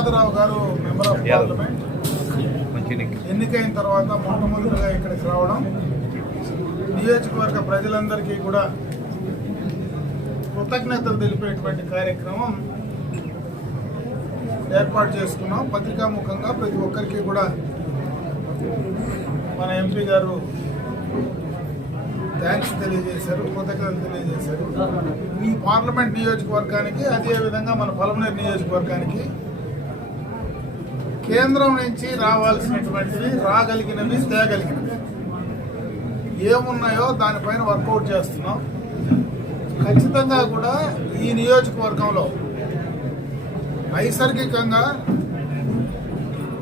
ప్రసాదరావు గారు member of parliament. ఎన్నికైన తర్వాత మొట్టమొదటిగా ఇక్కడికి రావడం. నియోజకవర్గ ప్రజలందరికీ కూడా కృతజ్ఞతలు తెలిపేటువంటి కార్యక్రమం ఏర్పాటు చేసుకున్నాం. పత్రికాముఖంగా ప్రతి ఒక్కరికి కూడా మన ఎంపీ గారు థ్యాంక్స్ తెలియజేశారు కృతజ్ఞతలు తెలియజేశారు. ఈ పార్లమెంట్ నియోజకవర్గానికి అదే విధంగా మన పలమనేరు నియోజకవర్గానికి కేంద్రం నుంచి రావాల్సినటువంటివి రాగలిగినవి తేగలిగినవి. ఏమున్నాయో దానిపైన వర్కౌట్ చేస్తున్నాం. ఖచ్చితంగా కూడా ఈ నియోజకవర్గంలో నైసర్గికంగా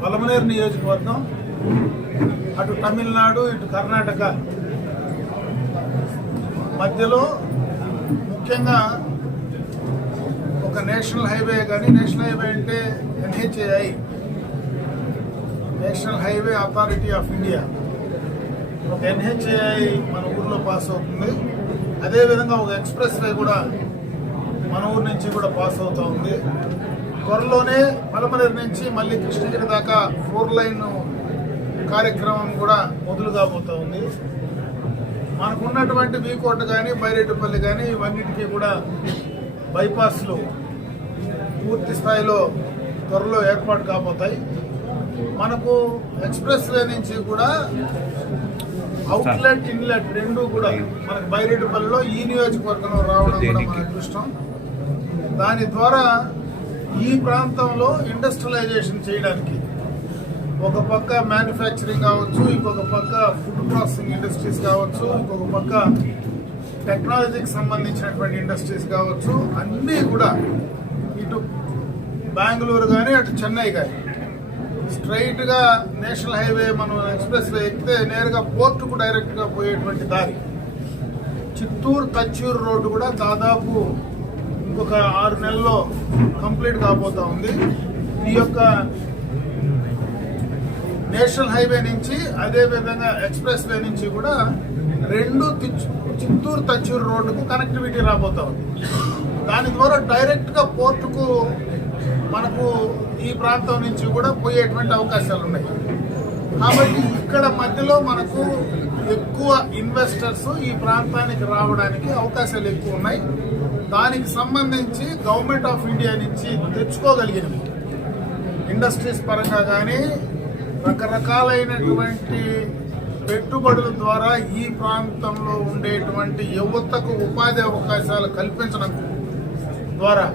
పలమనేరు నియోజకవర్గం అటు తమిళనాడు ఇటు కర్ణాటక మధ్యలో ముఖ్యంగా ఒక నేషనల్ హైవే కానీ నేషనల్ హైవే అంటే NHAI national highway authority of India. ఒక ఎన్హెచ్ఏఐ మన ఊర్లో పాస్ అవుతుంది. అదేవిధంగా ఒక ఎక్స్ప్రెస్ వే కూడా మన ఊరు నుంచి కూడా పాస్ అవుతూ ఉంది. త్వరలోనే పలమనేరు నుంచి మళ్ళీ కృష్ణగిరి దాకా ఫోర్ లైన్ కార్యక్రమం కూడా మొదలు కాబోతూ ఉంది. మనకున్నటువంటి వీకోట కానీ బైరెడ్డిపల్లి కానీ ఇవన్నిటికీ కూడా బైపాస్లు పూర్తి స్థాయిలో త్వరలో ఏర్పాటు కాబోతాయి. మనకు ఎక్స్ప్రెస్ వే నుంచి కూడా అవుట్లెట్ ఇన్లెట్ రెండు కూడా మనకు బైరెడ్డిపల్లిలో ఈ నియోజకవర్గంలో రావడం కూడా మన అదృష్టం. దాని ద్వారా ఈ ప్రాంతంలో ఇండస్ట్రియలైజేషన్ చేయడానికి ఒక పక్క మ్యానుఫ్యాక్చరింగ్ కావచ్చు ఇంకొక పక్క ఫుడ్ ప్రాసెసింగ్ ఇండస్ట్రీస్ కావచ్చు ఇంకొక పక్క టెక్నాలజీకి సంబంధించినటువంటి ఇండస్ట్రీస్ కావచ్చు అన్నీ కూడా ఇటు బెంగళూరు కానీ అటు చెన్నై కానీ స్ట్రైట్గా నేషనల్ హైవే మనం ఎక్స్ప్రెస్ వే ఎక్కితే నేరుగా పోర్టుకు డైరెక్ట్గా పోయేటువంటి దారి. చిత్తూరు తచ్చూరు రోడ్డు కూడా దాదాపు ఇంకొక ఆరు నెలల్లో కంప్లీట్ కాబోతా ఉంది. ఈ యొక్క నేషనల్ హైవే నుంచి అదే విధంగా ఎక్స్ప్రెస్ వే నుంచి కూడా రెండు తిచ్చు- చిత్తూరు తచ్చూరు రోడ్డుకు కనెక్టివిటీ రాబోతా ఉంది. దాని ద్వారా డైరెక్ట్గా పోర్టుకు మనకు ఈ ప్రాంతం నుంచి కూడా పోయేటువంటి అవకాశాలు ఉన్నాయి కాబట్టి ఇక్కడ మధ్యలో మనకు ఎక్కువ ఇన్వెస్టర్స్ ఈ ప్రాంతానికి రావడానికి అవకాశాలు ఎక్కువ ఉన్నాయి. దానికి సంబంధించి గవర్నమెంట్ ఆఫ్ ఇండియా నుంచి తెచ్చుకోగలిగినవి. ఇండస్ట్రీస్ పరంగా కానీ రకరకాలైనటువంటి పెట్టుబడుల ద్వారా ఈ ప్రాంతంలో ఉండేటువంటి యువతకు ఉపాధి అవకాశాలు కల్పించడం ద్వారా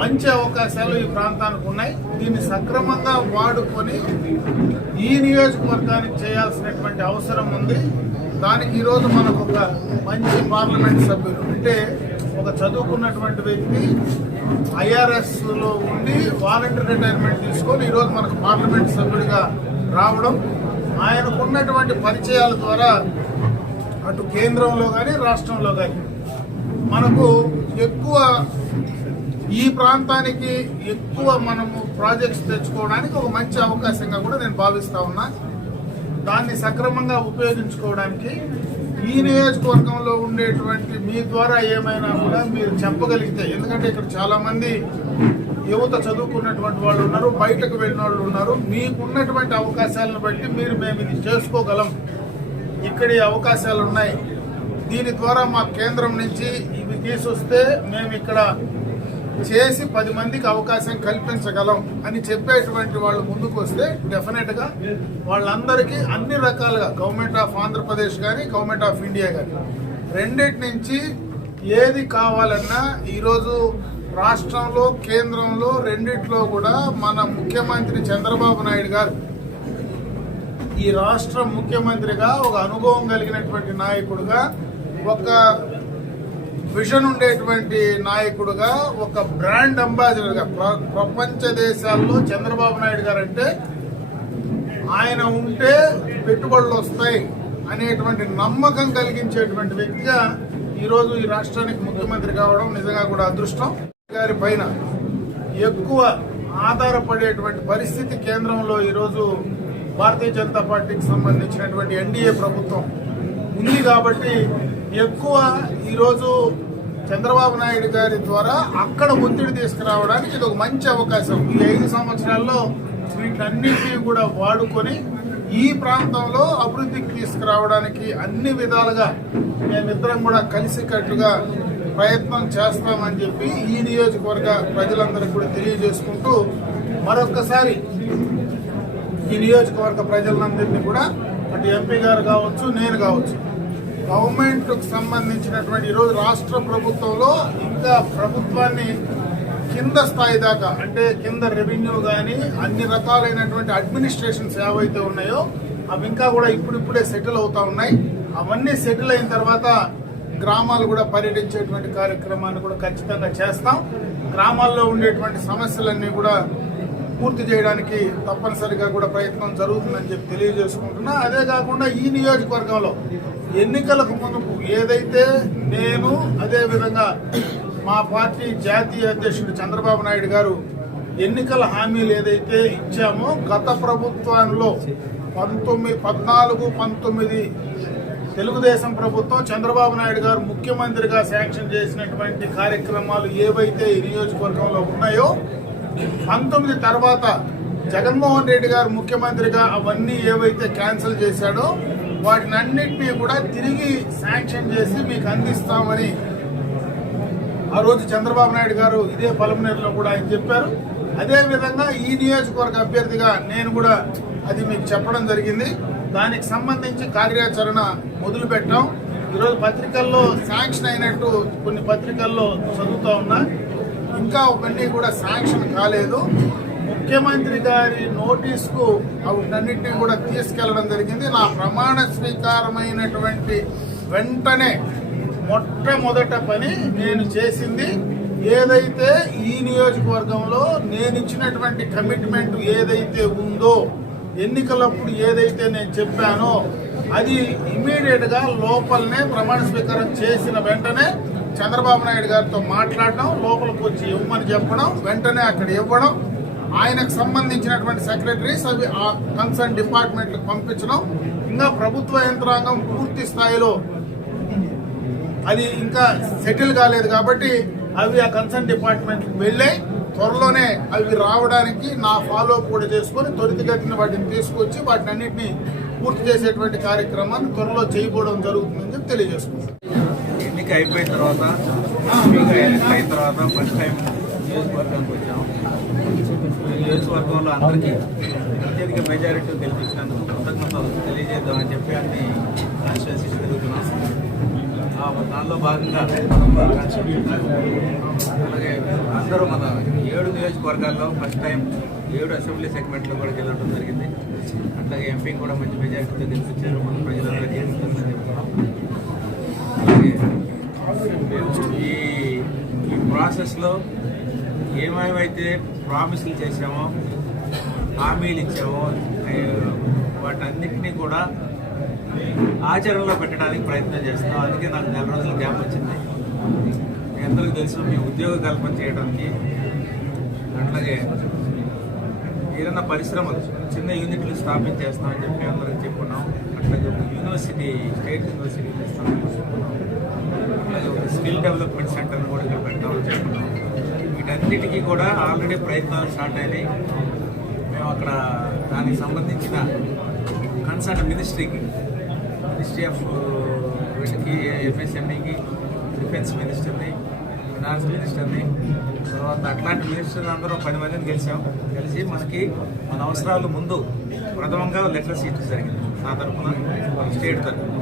మంచి అవకాశాలు ఈ ప్రాంతానికి ఉన్నాయి. దీన్ని సక్రమంగా వాడుకొని ఈ నియోజకవర్గానికి చేయాల్సినటువంటి అవసరం ఉంది. దానికి ఈరోజు మనకు ఒక మంచి పార్లమెంట్ సభ్యులు అంటే ఒక చదువుకున్నటువంటి వ్యక్తి ఐఆర్ఎస్లో ఉండి వాలంటీర్ రిటైర్మెంట్ తీసుకొని ఈరోజు మనకు పార్లమెంట్ సభ్యుడిగా రావడం ఆయనకున్నటువంటి పరిచయాల ద్వారా అటు కేంద్రంలో కానీ రాష్ట్రంలో కానీ మనకు ఎక్కువ ఈ ప్రాంతానికి ఎక్కువ మనము ప్రాజెక్ట్స్ తెచ్చుకోవడానికి ఒక మంచి అవకాశంగా కూడా నేను భావిస్తా ఉన్నా. దాన్ని సక్రమంగా ఉపయోగించుకోవడానికి ఈ నియోజకవర్గంలో ఉండేటువంటి మీ ద్వారా ఏమైనా కూడా మీరు చెప్పగలిగితే ఎందుకంటే ఇక్కడ చాలామంది యువత చదువుకున్నటువంటి వాళ్ళు ఉన్నారు బయటకు వెళ్ళిన వాళ్ళు ఉన్నారు. మీకున్నటువంటి అవకాశాలను బట్టి మీరు మేము ఇది చేసుకోగలం. ఇక్కడి అవకాశాలు ఉన్నాయి దీని ద్వారా మా కేంద్రం నుంచి ఇవి తీసుకొస్తే మేము ఇక్కడ చేసి పది మందికి అవకాశం కల్పించగలం అని చెప్పేటువంటి వాళ్ళు ముందుకు వస్తే డెఫినెట్గా వాళ్ళందరికీ అన్ని రకాలుగా గవర్నమెంట్ ఆఫ్ ఆంధ్రప్రదేశ్ కానీ గవర్నమెంట్ ఆఫ్ ఇండియా కానీ రెండిటి నుంచి ఏది కావాలన్నా ఈరోజు రాష్ట్రంలో కేంద్రంలో రెండిట్లో కూడా మన ముఖ్యమంత్రి చంద్రబాబు నాయుడు గారు ఈ రాష్ట్ర ముఖ్యమంత్రిగా ఒక అనుభవం కలిగినటువంటి నాయకుడుగా ఒక విజన్ ఉండేటువంటి నాయకుడుగా ఒక బ్రాండ్ అంబాసిడర్గా ప్ర- ప్రపంచ దేశాల్లో చంద్రబాబు నాయుడు గారు అంటే ఆయన ఉంటే పెట్టుబడులు వస్తాయి అనేటువంటి నమ్మకం కలిగించేటువంటి వ్యక్తిగా ఈరోజు ఈ రాష్ట్రానికి ముఖ్యమంత్రి కావడం నిజంగా కూడా అదృష్టం. గారి పైన ఎక్కువ ఆధారపడేటువంటి పరిస్థితి కేంద్రంలో ఈరోజు భారతీయ జనతా పార్టీకి సంబంధించినటువంటి ఎన్డీఏ ప్రభుత్వం ఉంది కాబట్టి ఎక్కువ ఈరోజు చంద్రబాబు నాయుడు గారి ద్వారా అక్కడ ఒత్తిడి తీసుకురావడానికి ఇది ఒక మంచి అవకాశం. ఈ ఐదు సంవత్సరాల్లో వీటన్నిటినీ కూడా వాడుకొని ఈ ప్రాంతంలో అభివృద్ధికి తీసుకురావడానికి అన్ని విధాలుగా మేమిద్దరం కూడా కలిసికట్టుగా ప్రయత్నం చేస్తామని చెప్పి ఈ నియోజకవర్గ ప్రజలందరికీ కూడా తెలియజేసుకుంటూ మరొక్కసారి ఈ నియోజకవర్గ ప్రజలందరినీ కూడా అటు ఎంపీ గారు కావచ్చు నేను కావచ్చు గవర్నమెంట్కు సంబంధించినటువంటి ఈరోజు రాష్ట్ర ప్రభుత్వంలో ఇంకా ప్రభుత్వాన్ని కింద స్థాయి దాకా అంటే కింద రెవెన్యూ కానీ అన్ని రకాలైనటువంటి అడ్మినిస్ట్రేషన్స్ ఏవైతే ఉన్నాయో అవి ఇంకా కూడా ఇప్పుడిప్పుడే సెటిల్ అవుతా ఉన్నాయి. అవన్నీ సెటిల్ అయిన తర్వాత గ్రామాలు కూడా పర్యటించేటువంటి కార్యక్రమాన్ని కూడా ఖచ్చితంగా చేస్తాం. గ్రామాల్లో ఉండేటువంటి సమస్యలన్నీ కూడా పూర్తి చేయడానికి తప్పనిసరిగా కూడా ప్రయత్నం జరుగుతుందని చెప్పి తెలియజేసుకుంటున్నా. అదే కాకుండా ఈ నియోజకవర్గంలో ఎన్నికలకు మునుపు ఏదైతే నేను అదే విధంగా మా పార్టీ జాతీయ అధ్యక్షుడు చంద్రబాబు నాయుడు గారు ఎన్నికల హామీలు ఏదైతే ఇచ్చామో గత ప్రభుత్వంలో పంతొమ్మిది పద్నాలుగు పంతొమ్మిది తెలుగుదేశం ప్రభుత్వం చంద్రబాబు నాయుడు గారు ముఖ్యమంత్రిగా శాంక్షన్ చేసినటువంటి కార్యక్రమాలు ఏవైతే ఈ నియోజకవర్గంలో ఉన్నాయో పంతొమ్మిది తర్వాత జగన్మోహన్ రెడ్డి గారు ముఖ్యమంత్రిగా అవన్నీ ఏవైతే క్యాన్సిల్ చేశాడో వాటిని అన్నింటినీ కూడా తిరిగి శాంక్షన్ చేసి మీకు అందిస్తామని ఆ రోజు చంద్రబాబు నాయుడు గారు ఇదే పలమనేరులో కూడా ఆయన చెప్పారు. అదేవిధంగా ఈ నియోజకవర్గ అభ్యర్థిగా నేను కూడా అది మీకు చెప్పడం జరిగింది. దానికి సంబంధించి కార్యాచరణ మొదలు పెట్టాం ఈరోజు పత్రికల్లో శాంక్షన్ అయినట్టు కొన్ని పత్రికల్లో చదువుతా ఉన్నా. ఇంకా అవన్నీ కూడా శాంక్షన్ కాలేదు. ముఖ్యమంత్రి గారి నోటీస్కు అవన్నింటినీ కూడా తీసుకెళ్ళడం జరిగింది. నా ప్రమాణ స్వీకారమైనటువంటి వెంటనే మొట్టమొదట పని నేను చేసింది ఏదైతే ఈ నియోజకవర్గంలో నేను ఇచ్చినటువంటి కమిట్మెంట్ ఏదైతే ఉందో ఎన్నికలప్పుడు ఏదైతే నేను చెప్పానో అది ఇమీడియట్గా లోపలనే ప్రమాణ స్వీకారం చేసిన వెంటనే చంద్రబాబు నాయుడు గారితో మాట్లాడడం లోపలికి వచ్చి ఇవ్వమని చెప్పడం వెంటనే అక్కడ ఇవ్వడం ఆయనకు సంబంధించినటువంటి సెక్రటరీస్ అవి ఆ కన్సర్న్ డిపార్ట్మెంట్లకు పంపించడం. ఇంకా ప్రభుత్వ యంత్రాంగం పూర్తి స్థాయిలో అది ఇంకా సెటిల్ కాలేదు కాబట్టి అవి ఆ కన్సర్న్ డిపార్ట్మెంట్ వెళ్ళాయి త్వరలోనే అవి రావడానికి నా ఫాలో కూడా చేసుకొని త్వరితగతిన వాటిని తీసుకొచ్చి వాటిని అన్నింటినీ పూర్తి చేసేటువంటి కార్యక్రమాన్ని త్వరలో చేయబోవడం జరుగుతుందని చెప్పి తెలియజేసుకుంటాం ఎన్నిక అయిపోయిన తర్వాత ఎన్నిక అయిన తర్వాత ఫస్ట్ టైం నియోజకవర్గానికి వచ్చాము నియోజకవర్గంలో అందరికీ అత్యధిక మెజారిటీ గెలిపించినందుకు కృతజ్ఞతలు తెలియజేద్దామని చెప్పి అన్ని కాన్స్టిట్యున్సీస్ తిరుగుతున్నాం ఆ దానిలో భాగంగా అలాగే అందరూ మన ఏడు నియోజకవర్గాల్లో ఫస్ట్ టైం ఏడు అసెంబ్లీ సెగ్మెంట్లో కూడా గెలవడం జరిగింది. అట్లాగే ఎంపీ కూడా మంచి మెజారిటీతో గెలిపించారు. మన ప్రజలందరికీ అలాగే ఈ ప్రాసెస్లో ఏమేమైతే ప్రామిసులు చేసామో హామీలు ఇచ్చామో వాటన్నిటినీ కూడా ఆచరణలో పెట్టడానికి ప్రయత్నం చేస్తాం అందుకే నాకు నెల రోజులు గ్యాప్ వచ్చింది. మీ అందరికీ తెలుసు మీ ఉద్యోగ కల్పన చేయడానికి అట్లాగే ఏదైనా పరిశ్రమలు చిన్న యూనిట్లు స్థాపించేస్తామని చెప్పి అందరికి చెప్పుకున్నాం. అట్లాగే ఒక యూనివర్సిటీ స్టేట్ యూనివర్సిటీ చేస్తామని చెప్పుకున్నాం. అట్లాగే ఒక స్కిల్ డెవలప్మెంట్ సెంటర్ని కూడా ఇక్కడ పెట్టామని చెప్పుకున్నాం. వీటన్నిటికీ కూడా ఆల్రెడీ ప్రయత్నాలు స్టార్ట్ అయినాయి. మేము అక్కడ దానికి సంబంధించిన కన్సర్న్ మినిస్ట్రీకి మినిస్ట్రీ ఆఫ్ వీటికి ఎఫ్ఎస్ఎంఈకి డిఫెన్స్ మినిస్టర్ని ఫినాన్స్ మినిస్టర్ని తర్వాత అట్లాంటి మినిస్టర్లు అందరూ పది మందిని గెలిచాం. కలిసి మనకి మన అవసరాలు ముందు ప్రథమంగా లెటర్ ఇచ్చడం జరిగింది నా తరఫున స్టేట్ తరఫున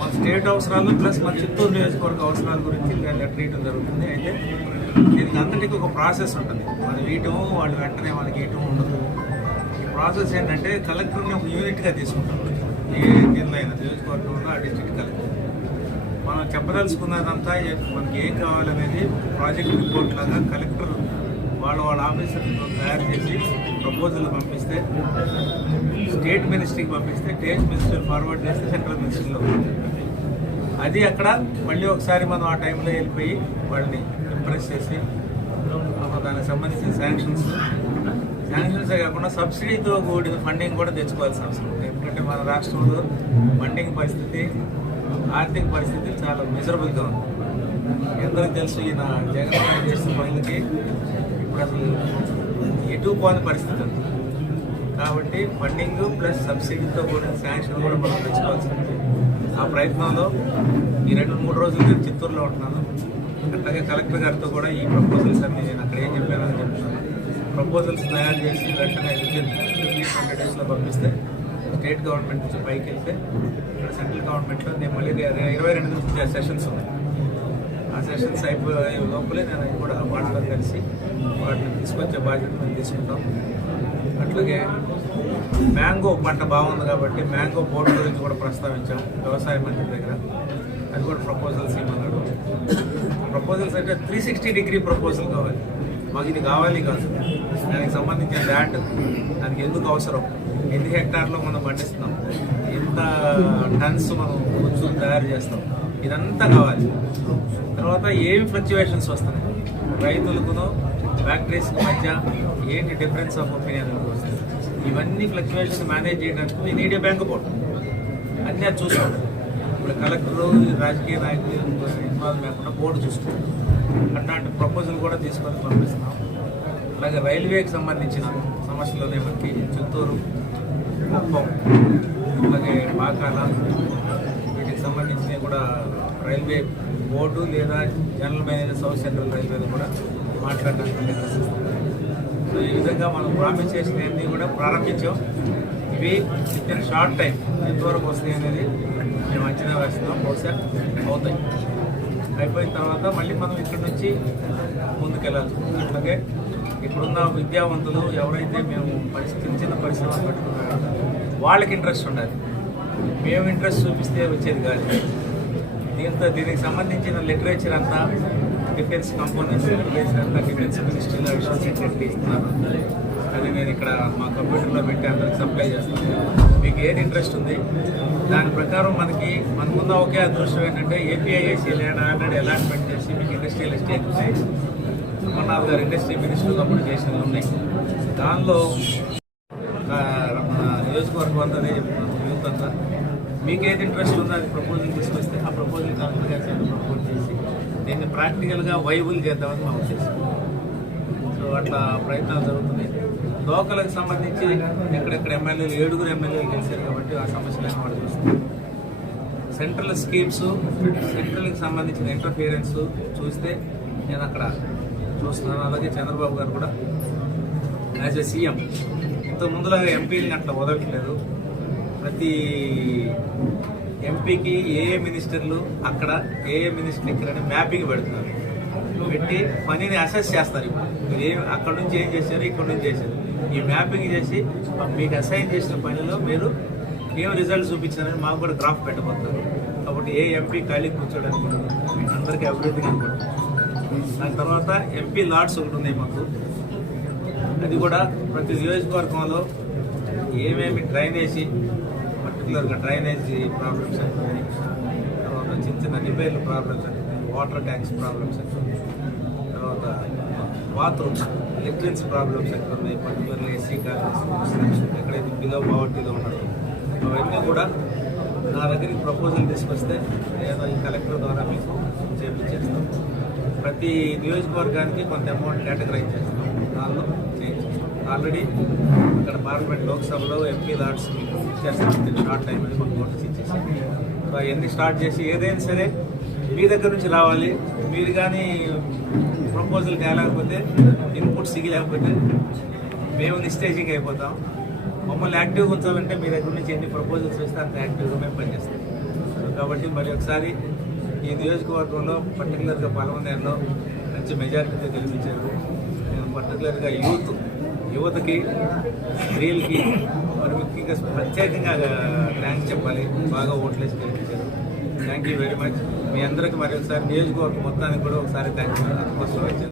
మన స్టేట్ అవసరాలు ప్లస్ మన చిత్తూరు నియోజకవర్గ అవసరాల గురించి లెటర్ ఇవ్వడం జరుగుతుంది. అయితే దీనికి అంతటికి ఒక ప్రాసెస్ ఉంటుంది. మనం వేయటం వాళ్ళు వెంటనే వాళ్ళకి వేయటం ఉండదు. ఈ ప్రాసెస్ ఏంటంటే కలెక్టర్ని ఒక యూనిట్గా తీసుకుంటాం. ఏ దీనిలో అయినా నియోజకవర్గంలో ఆ డిస్ట్రిక్ట్ కలెక్టర్. మనం చెప్పదలుచుకున్నదంతా మనకి ఏం కావాలనేది ప్రాజెక్ట్ రిపోర్ట్ లాగా కలెక్టర్ వాళ్ళ వాళ్ళ ఆఫీసర్ తయారు చేసి ప్రపోజల్ పంపిస్తే స్టేట్ మినిస్ట్రీకి పంపిస్తే స్టేట్ మినిస్టర్ ఫార్వర్డ్ చేస్తే సెంట్రల్ మినిస్టర్లో. అది అక్కడ మళ్ళీ ఒకసారి మనం ఆ టైంలో వెళ్ళిపోయి వాళ్ళని ప్రెస్ చేసి అప్పుడు దానికి సంబంధించిన శాంక్షన్స్ శాంక్షన్సే కాకుండా సబ్సిడీతో కూడిన ఫండింగ్ కూడా తెచ్చుకోవాల్సిన అవసరం ఉంది. ఎందుకంటే మన రాష్ట్రంలో ఫండింగ్ పరిస్థితి ఆర్థిక పరిస్థితి చాలా మిజరబుల్గా ఉంది. మీ తెలుసు ఈయన జగన్మోహన్ చేసిన పనులకి ఇప్పుడు అసలు ఎటు పోని పరిస్థితి ఉంది కాబట్టి ఫండింగ్ ప్లస్ సబ్సిడీతో కూడిన శాంక్షన్ కూడా మనం తెచ్చుకోవాల్సి ఉంది. ఆ ప్రయత్నంలో ఈ రెండు మూడు రోజులు నేను చిత్తూరులో ఉంటున్నాను. అట్లాగే కలెక్టర్ గారితో కూడా ఈ ప్రపోజల్స్ అన్ని నేను అక్కడ ఏం చెప్పానని చెప్తున్నాను. ప్రపోజల్స్ తయారు చేసి వెంటనే వితిన్ ట్వంటీ డేస్లో పంపిస్తే స్టేట్ గవర్నమెంట్ నుంచి పైకి వెళ్తే ఇక్కడ సెంట్రల్ గవర్నమెంట్లో నేను మళ్ళీ ఇరవై రెండు సెషన్స్ ఉన్నాయి. ఆ సెషన్స్ అయిపోయే లోపలే నేను కూడా వాళ్ళతో కలిసి వాటిని తీసుకొచ్చే బాధ్యత మేము తీసుకుంటాం. అట్లాగే మ్యాంగో పంట బాగుంది కాబట్టి మ్యాంగో బోర్డు గురించి కూడా ప్రస్తావించాం వ్యవసాయ మంత్రి దగ్గర. అది కూడా ప్రపోజల్స్ ఇవ్వమన్నాడు ప్రపోజల్స్ అంటే త్రీ సిక్స్టీ డిగ్రీ ప్రపోజల్ కావాలి. మాకు ఇది కావాలి కాదు. దానికి సంబంధించిన ల్యాండ్ దానికి ఎందుకు అవసరం? ఎన్ని హెక్టార్లో మనం పండిస్తున్నాం? ఎంత టన్స్ మనం కొంచెం తయారు చేస్తాం ఇదంతా కావాలి. తర్వాత ఏమి ఫ్లక్చువేషన్స్ వస్తున్నాయి? రైతులకును ఫ్యాక్టరీస్ మధ్య ఏంటి డిఫరెన్స్ ఆఫ్ ఒపీనియన్ వస్తుంది? ఇవన్నీ ఫ్లక్చువేషన్స్ మేనేజ్ చేయడానికి నేను నీడే బ్యాంక్ బోర్డు అన్నీ అది చూసుకోండి ఇప్పుడు కలెక్టర్ రాజకీయ నాయకులు ఇన్వాల్వ్ లేకుండా బోర్డు చూసుకుంటారు అట్లాంటి ప్రపోజల్ కూడా తీసుకొని పంపిస్తున్నాం. అలాగే రైల్వేకి సంబంధించిన సమస్యలు మనకి చిత్తూరు కుప్పం అలాగే పాకాల వీటికి సంబంధించినవి కూడా రైల్వే బోర్డు లేదా జనరల్ మేనేజర్ సౌత్ సెంట్రల్ రైల్వేలో కూడా మాట్లాడడానికి నిర్దేశిస్తాం సో ఈ విధంగా మనం ప్రామిస్ చేసినవన్నీ కూడా ప్రారంభించాం. ఇవి ఇచ్చిన షార్ట్ టైం ఎంతవరకు వస్తాయి అనేది మేము అంచనా వేస్తున్నాం బహుశా అవుతాయి. అయిపోయిన తర్వాత మళ్ళీ మనం ఇక్కడ నుంచి ముందుకెళ్ళాలి. అట్లాగే ఇప్పుడున్న విద్యావంతులు ఎవరైతే మేము పరిస్థితి చిన్న పరిశ్రమలు పెట్టుకున్నారో వాళ్ళకి ఇంట్రెస్ట్ ఉండాలి. మేము ఇంట్రెస్ట్ చూపిస్తే వచ్చేది కాదు. దీంతో దీనికి సంబంధించిన లిటరేచర్ అంతా డిఫెన్స్ కంపోనెంట్స్ లిటరేచర్ అంతా డిఫెన్స్ మినిస్ట్రీలో అడిషనల్ ఇస్తున్నారు. అది నేను ఇక్కడ మా కంప్యూటర్లో పెట్టి అందరికి సప్లై చేస్తాను. మీకు ఏది ఇంట్రెస్ట్ ఉంది? దాని ప్రకారం మనకి మన ముందు ఒకే అదృష్టం ఏంటంటే ఏపీఐఏసీ ల్యాండ్ ఆల్రెడీ అలాట్మెంట్ చేసి మీకు ఇండస్ట్రియల్ ఎస్టేట్ ఉన్నాయి. అమర్నాథ్ గారు ఇండస్ట్రీ మినిస్టర్ అప్పుడు చేసినవి ఉన్నాయి. దానిలో నియోజకవర్గం అంతా యూత్ అంతా. మీకు ఏది ఇంట్రెస్ట్ ఉందో అది ప్రపోజల్ తీసుకొస్తే ఆ ప్రపోజల్ కలెక్టర్ గారి చేత ప్రపోజ్ చేసి దీన్ని ప్రాక్టికల్గా వైబుల్ చేద్దామని మా ఉద్దేశం. సో అట్లా ప్రయత్నాలు జరుగుతున్నాయి. లోకల్కి సంబంధించి ఎక్కడెక్కడ ఎమ్మెల్యేలు ఏడుగురు ఎమ్మెల్యేలు గెలిచారు కాబట్టి ఆ సమస్యలను వాళ్ళు చూస్తున్నారు. సెంట్రల్ స్కీమ్స్ సెంట్రల్కి సంబంధించిన ఇంటర్ఫీరెన్స్ చూస్తే నేను అక్కడ చూస్తున్నాను. అలాగే చంద్రబాబు గారు కూడా యాజ్ ఎ సీఎం. ఇంత ముందులాగా ఎంపీలని అట్లా వదలట్లేదు. ప్రతి ఎంపీకి ఏ మినిస్టర్లు అక్కడ ఏ మినిస్టర్ ఇక్కడ మ్యాపింగ్ పెడుతున్నారు. పెట్టి పనిని అసెస్ చేస్తారు ఇప్పుడు. మీరు ఏం అక్కడ నుంచి ఏం చేశారు ఇక్కడ నుంచి చేశారు? ఈ మ్యాపింగ్ చేసి మీకు అసైన్ చేసిన పనిలో మీరు ఏం రిజల్ట్ చూపించారని మాకు కూడా గ్రాఫ్ పెట్టబోతున్నారు. కాబట్టి ఏ ఎంపీ ఖాళీ కూర్చోడానికి అందరికీ అభివృద్ధి కనపడుతుంది. దాని తర్వాత ఎంపీ లాడ్స్ ఒకటి ఉన్నాయి మాకు. అది కూడా ప్రతి నియోజకవర్గంలో ఏమేమి డ్రైనేజీ పర్టికులర్గా డ్రైనేజీ ప్రాబ్లమ్స్ అంటున్నాయి. తర్వాత చిన్న చిన్న రిపేర్ల ప్రాబ్లమ్స్ అంటున్నాయి. వాటర్ ట్యాంక్స్ ప్రాబ్లమ్స్ అంటున్నాయి. తర్వాత బాత్రూమ్స్ ఎలక్ట్రిన్స్ ప్రాబ్లమ్స్ అంటున్నాయి పర్టికులర్గా ఎస్సీ కాలేజెస్ ఎక్కడైతే బిలో పవర్టీలో ఉన్నారో అవన్నీ కూడా నా దగ్గరికి ప్రపోజల్ తీసుకొస్తే ఏదో ఈ కలెక్టర్ ద్వారా మీకు చేపించేస్తాం ప్రతి నియోజకవర్గానికి కొంత అమౌంట్ కేటగరైజ్ చేస్తాం. దానిలో చేయించేస్తాం చేస్తాం. ఆల్రెడీ ఇక్కడ పార్లమెంట్ లోక్సభలో ఎంపీ లాట్స్ మీకు ఇచ్చేస్తాం షార్ట్ టైం అని కొన్ని నోటీస్ ఇచ్చేసాం సో అవన్నీ స్టార్ట్ చేసి ఏదైనా సరే మీ దగ్గర నుంచి రావాలి. మీరు కానీ ప్రపోజల్ తేలేకపోతే ఇన్పుట్స్ లేకపోతే మేము నిస్టేజింగ్ అయిపోతాం. మమ్మల్ని యాక్టివ్గా ఉంచాలంటే మీ దగ్గర నుంచి ఎన్ని ప్రపోజల్స్ వస్తే అంత యాక్టివ్గా మేము పనిచేస్తాం. కాబట్టి మరి ఒకసారి ఈ నియోజకవర్గంలో పర్టికులర్గా పలమనేరులో మంచి మెజారిటీతో గెలిపించారు. నేను పర్టికులర్గా యూత్ యువతకి స్త్రీలకి మరి ముఖ్యంగా ప్రత్యేకంగా థ్యాంక్స్ చెప్పాలి. బాగా ఓట్లేసి గెలిపించారు. థ్యాంక్ యూ వెరీ మచ్ మీ అందరికీ మరి ఒకసారి నియోజకవర్గం మొత్తానికి కూడా ఒకసారి థ్యాంక్స్ అందుకోసం వచ్చారు